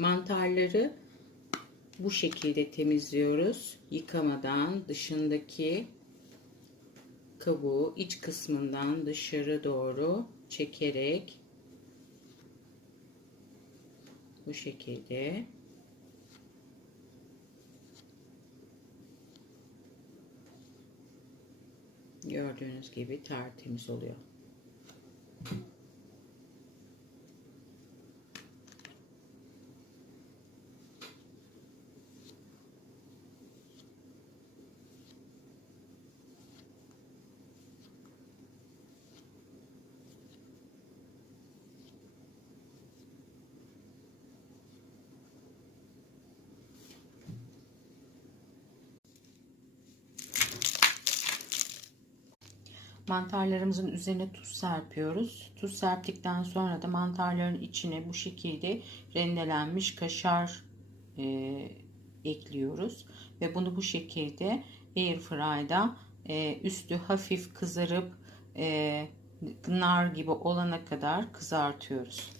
Mantarları bu şekilde temizliyoruz. Yıkamadan dışındaki kabuğu iç kısmından dışarı doğru çekerek bu şekilde gördüğünüz gibi tertemiz oluyor. Mantarlarımızın üzerine tuz serpiyoruz. Tuz serptikten sonra da mantarların içine bu şekilde rendelenmiş kaşar e, ekliyoruz. Ve bunu bu şekilde airfryer'da e, üstü hafif kızarıp e, nar gibi olana kadar kızartıyoruz.